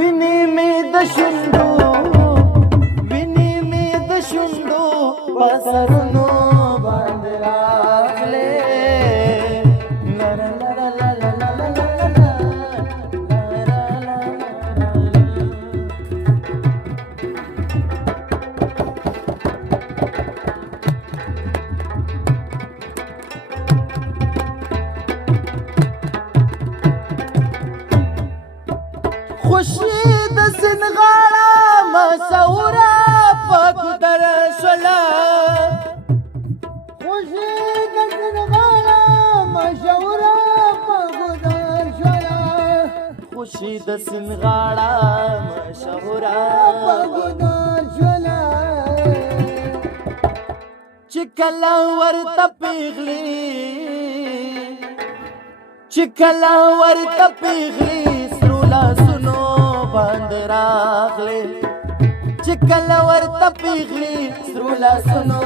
ویني مې د شونډو ویني مې د شونډو په سرونو باندې راغلې خوشی د سنغاړه مسوره پک در شولا خوشی د سنغاړه مسوره پک در شولا خوشی د سنغاړه مسوره پک در شولا چې کله ورته پیغلی چې کله ورته پیغلی سنو باندې راغلې چې کله ورته پیغلي سرو لاسونو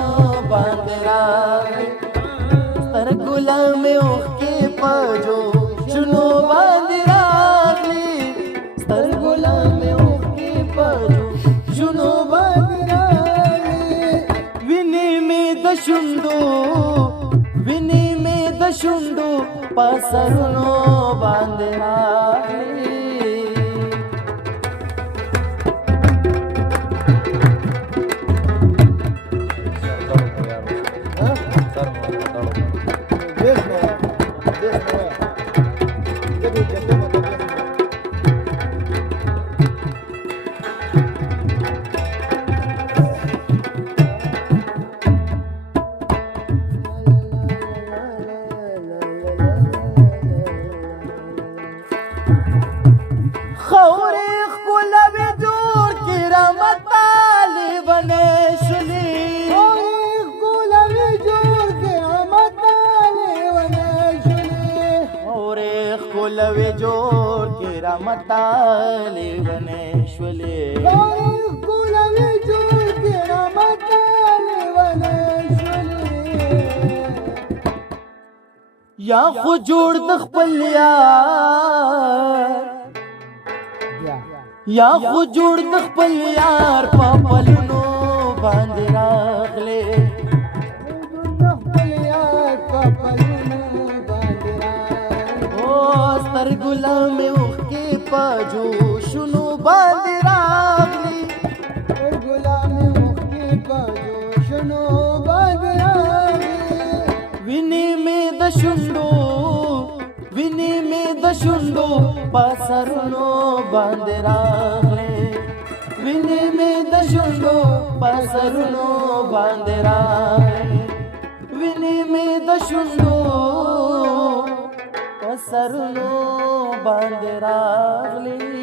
باندې راغلې سترګو لمې اوښکې په جوشونو باندې راغلې سترګو لمې اوښکې په جوشونو باندې راغلې ویني مې د شونډو ویني مې د شونډو په سرونو باندې راغلې لوی جوړ کې رامتالې ونې شولې لوی جوړ کې رامتالې ونې شولې یا خو جوړ د خپل یار یا خو جوړ د خپل یار په پلونو باندې راغلې سترګو لمې اوښکې په جوشونو باندې راغلې سترګو لمې اوښکې په جوشونو باندې راغلې ویني مې د شونډو ویني مې د شونډو په سرونو باندې راغلې ویني مې د شونډو په سرونو باندې راغلې ویني مې د شونډو سرونو باندې راغلي